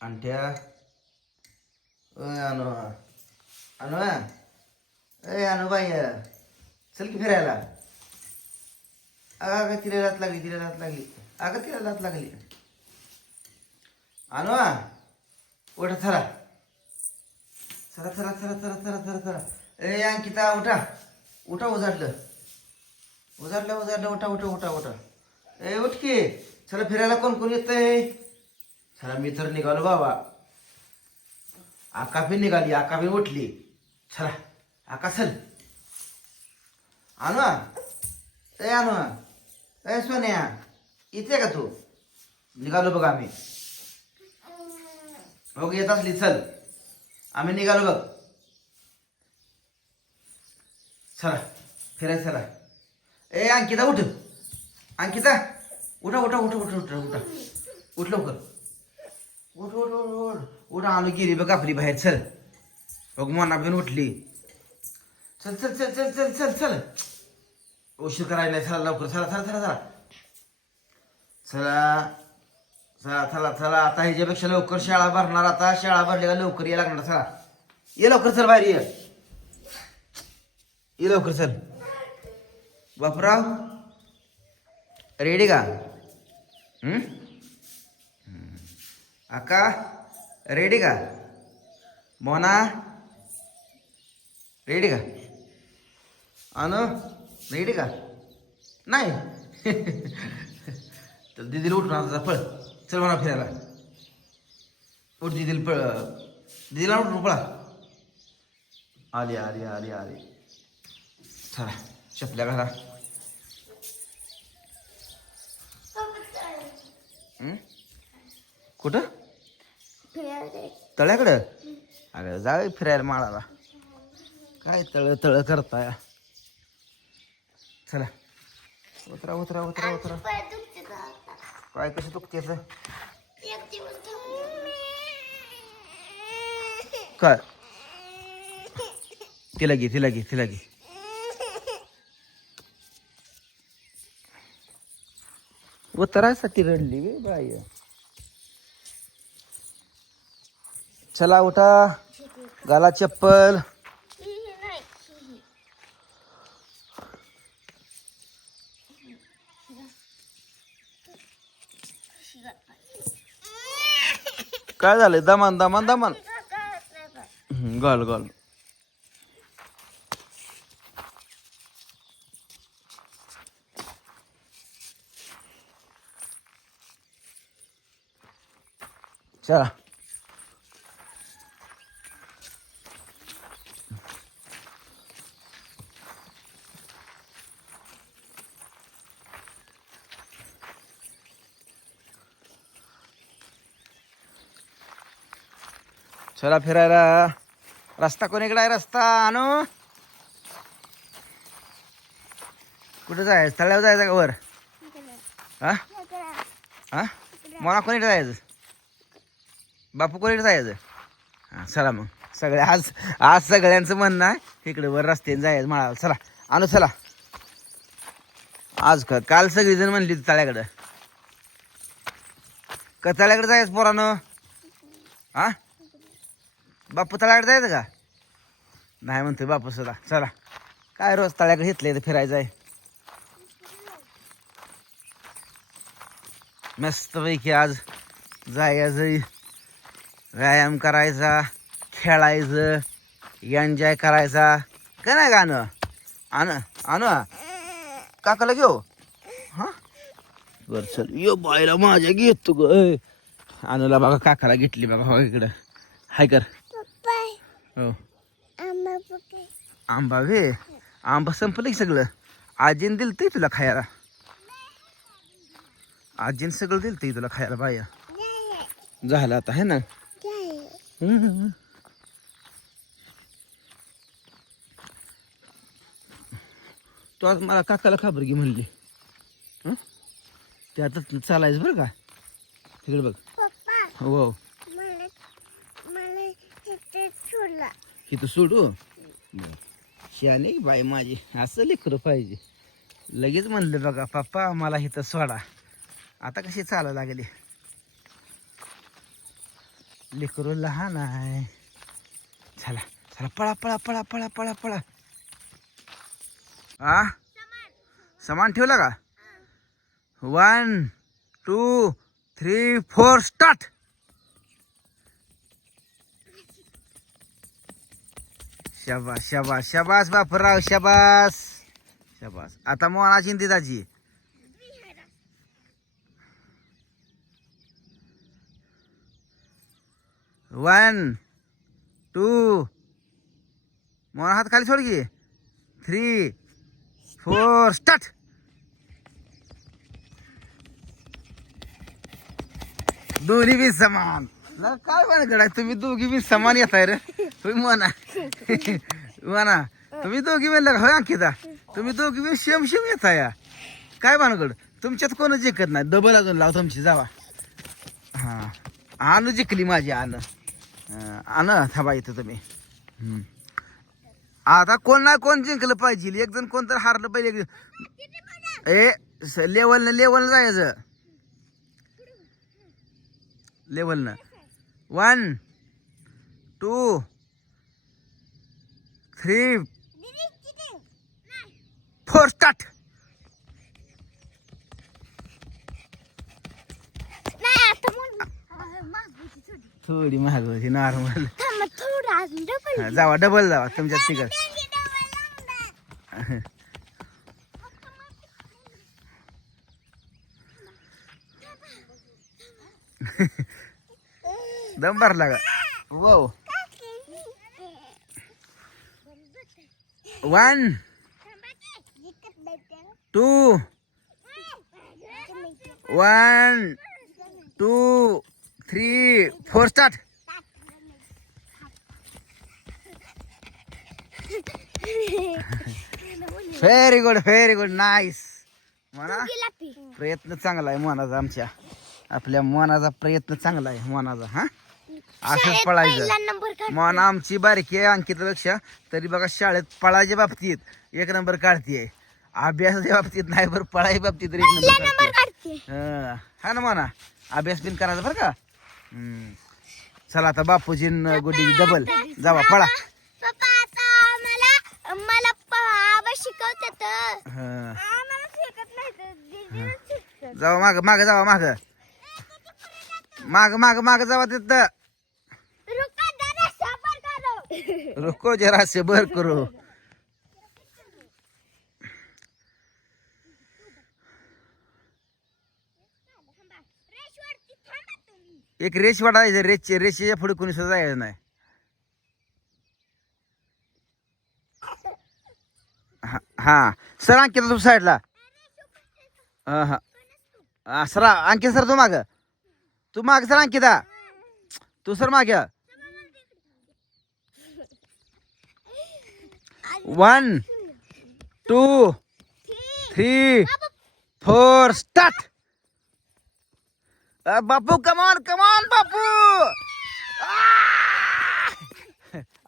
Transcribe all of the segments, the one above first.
अंट्या ओय अनु अनु ए अनुबाई चल की फिरायला. अगं अगं तिला रात लागली तिला रात लागली. अगं तिला रात लागली. अनु उठा चला. चला चला चला चला चला चला चला. ए अंकिता उठा. उठा उजाडलं. उजाडलं उजाडलं उठा उठा उठा उठा. ए उठ की. चला फिरायला कोण कोण येतंय? चला मी तर निघालो बाबा. आकाफी निघाली आकाफी उठली. चला आका चल. आणू ए आणू ए सोन्या इथे का तू? निघालो बघ आम्ही. बघ येत असली चल. आम्ही निघालो बघ. चला फिरायला चला. ए अंकिता उठ. अंकिता उठा उठा उठा उठा उठा उठा. उठ लवकर. उठ उठ उठ उठ. उठ आलो गेली बघ आपली बाहेर. चल. बघ मना पण उठली. चल चल चल चल चल चल चल. उशीर करायला नाही चला लवकर. चला चला चला चला. चला. चला चला चला. आता ह्याच्यापेक्षा लवकर शाळा भरणार. आता शाळा भरली का लवकर ये लागणार. चला. ये लवकर चल बाहेर ये. ये लवकर चल. बापराव. रेडी का? हम्म? हम्म. अक्का रेडी का? मोना रेडी का? अनु रेडी का? नाही. तर दिदीला उठून आता पळ. चल म्हणा फिरायला. उठ दिदीला पळ. दिदीला उठून पळा. आली आली आली आली. चला चपल्या घाला. हं? कुठं? तळ्याकडं? अगं जाऊ फिरायला माळाला. काय तळ तळ करताय? चला. उतरा उतरा उतरा उतरा. काय कसं दुखते काय? तिला घे तिला घे तिला घे. उतरायसाठी रडली वे बाई. चला उठा. गाला चप्पल. काय झालंय? दमान दमान दमान. गल घाल घाल. चला. चला फिरायला. रस्ता कोणीकडे आहे? रस्ता आणू कुठं जायचं? तळ्यावर जायचं का वर? हा? हा? मला कोणीकडे जायचं? बापू कोणीकडे जायचं? हां चला मग. सगळे आज आज सगळ्यांचं म्हणणं आहे इकडे वर रस्त्याने जायचं मला चला आणू चला. आज का काल सगळीजण म्हणली तळ्याकडं. का तळ्याकडे जायचं पोरानं? हा? बापू तळ्याकडे जायचं का? नाही म्हणतोय बापू सुद्धा. चला. काय रोज तळ्याकडे घेतले तर फिरायचं आहे मस्तपैकी आज जायचं व्यायाम करायचा खेळायचं एन्जॉय करायचा. का नाही गाणं. आण आणू. काकाला घेऊ? हा? बर चल. यो बायला माझ्या घेतो ग. आणूला बघा काकाला घेतली बघा हो इकडं. हाय कर. आंबा वे आंबा संपलं की सगळं. आजीन दिलं ते तुला खायला. आजीन सगळं दिलं ते तुला खायला बाया. झालं आता है ना? हम्म. तू आज मला काकाला खबर घे म्हणली. हं? ते आता चालायचं बरं का? तिकडे बघ. हो हो इथं सोडू? शाने बाई माझी असं लेकरं पाहिजे. लगेच म्हणलं बघा पप्पा मला इथं सोडा. आता कशी चालायला लागली? लेकरू लहान आहे. चला चला पळा पळा पळा पळा पळा पळा. आ? समान ठेवला का? One two three four start शाबास शाबास शाबास बापराव, शाबास. शाबास. आता मोहनाची आणि दिदाची. One, two. मोहन हाथ खाली छोड़ की. Three, four, start. दूरी बी समान. ला काय म्हणा तुम्ही दोघी बी समान येत आहे रे. तुम्ही म्हणा म्हणा तुम्ही दोघी म्हणलं का होय अंकिता? तुम्ही दोघी बी शेम शेम येत आहे काय भानगड तुमच्यात कोण जिंकत नाही? डबल अजून लाव तुमची जावा. हा. आणू जिंकली माझी आण आण थांबा इथं तुम्ही. हम्म. आता कोण ना कोण जिंकलं पाहिजे. एक जण कोण तर हारलं पाहिजे. ए लेवलनं लेवल जायचं. लेवलनं one two three four start. थोडी महागवती नॉर्मल जावा डबल जावा तुमच्या तिकड दम भरला का? वो one two one two three four start very good very good nice म्हणा प्रयत्न चांगला आहे मनाचा आमच्या आपल्या मनाचा प्रयत्न चांगला आहे मनाचा हा असंच पळायचं. मन आमची बारकी आहे अंकितापेक्षा तरी बघा शाळेत पळायच्या बाबतीत एक नंबर काढतीये. अभ्यासाच्या बाबतीत नाही बरं पळायच्या बाबतीत तर एक नंबर काढते. हा. ना म्हणा अभ्यास बिन करायचा बरं का. चला आता बापूजी न गुड्डी डबल जावा पळा. जावा माग माग जावा माग. माग माग माग जावा तिथं रुका दादा साबर करो रुको जरा से बर करो. एक रेश वाढायचं रेसचे रेषेच्या पुढे कोणी सुद्धा जायचं नाही. हा- सर अंकित तू साईडला हा हा. सर अंकित सर तू माग. तू माग सर अंकिता. तू sir माग्या one two three four start बापू कमान कमान बापू आ!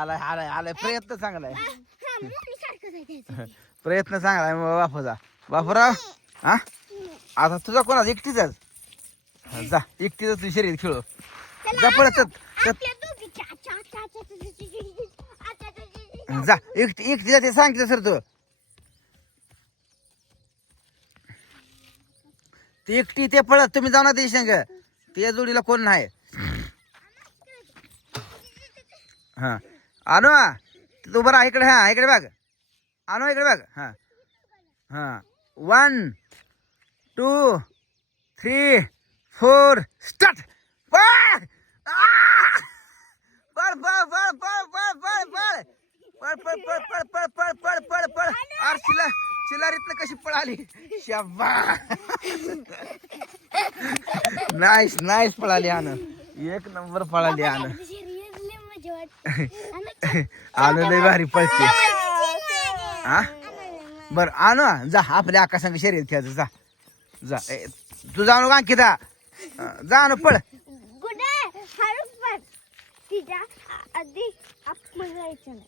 आलाय आलाय आलाय. प्रयत्न चांगला आहे. प्रयत्न चांगला आहे. मग बापूचा बापूराव हा? आता तुझा कोणाचा एकटीचाच. जा एकटीच तू शरीर खेळू. जा परत जा एकटी एकटी ते सांगितलं सर तू. ती एकटी ते पळत तुम्ही जाऊ ना ते संग त्या जोडीला कोण नाही. हा. आणू तू बरं इकडे हा इकडे बघ. आणू इकडे बघ हा. हा. One two three four start पळाली शब्बा नाईस नाईस पळाली आण एक नंबर पळाली आण शरीरात लय भारी पळते. हा बर आणू. जा आपल्या आकाशांग शर्यत खेळायचं जा. जा ए, तू जाऊ नका अंकिता. जा आणू पळ. गुडे हळूच पण तिच्या आ- आधी आपण जायचं नाही.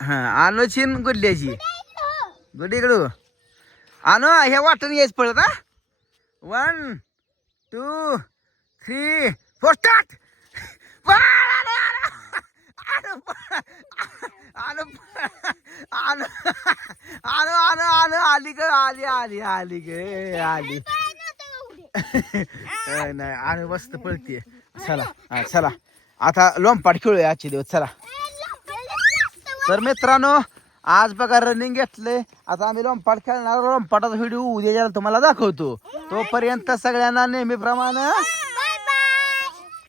हा आनो शिन गुडल्याची. गुडी इकडू आनो हे वाटून यायच पडत हा. One two three four start आलो आलो. आलो आली ग आली आली आली ग आली. नाही आणि मस्त पळते चला चला. आता लोमपाट खेळूया आजचे दिवस चला. तर मित्रांनो आज बघा रनिंग घेतले. आता आम्ही लोंपाट खेळणार. लोंपाटाचा व्हिडिओ उद्या ज्याला तुम्हाला दाखवतो. तोपर्यंत सगळ्यांना नेहमीप्रमाणे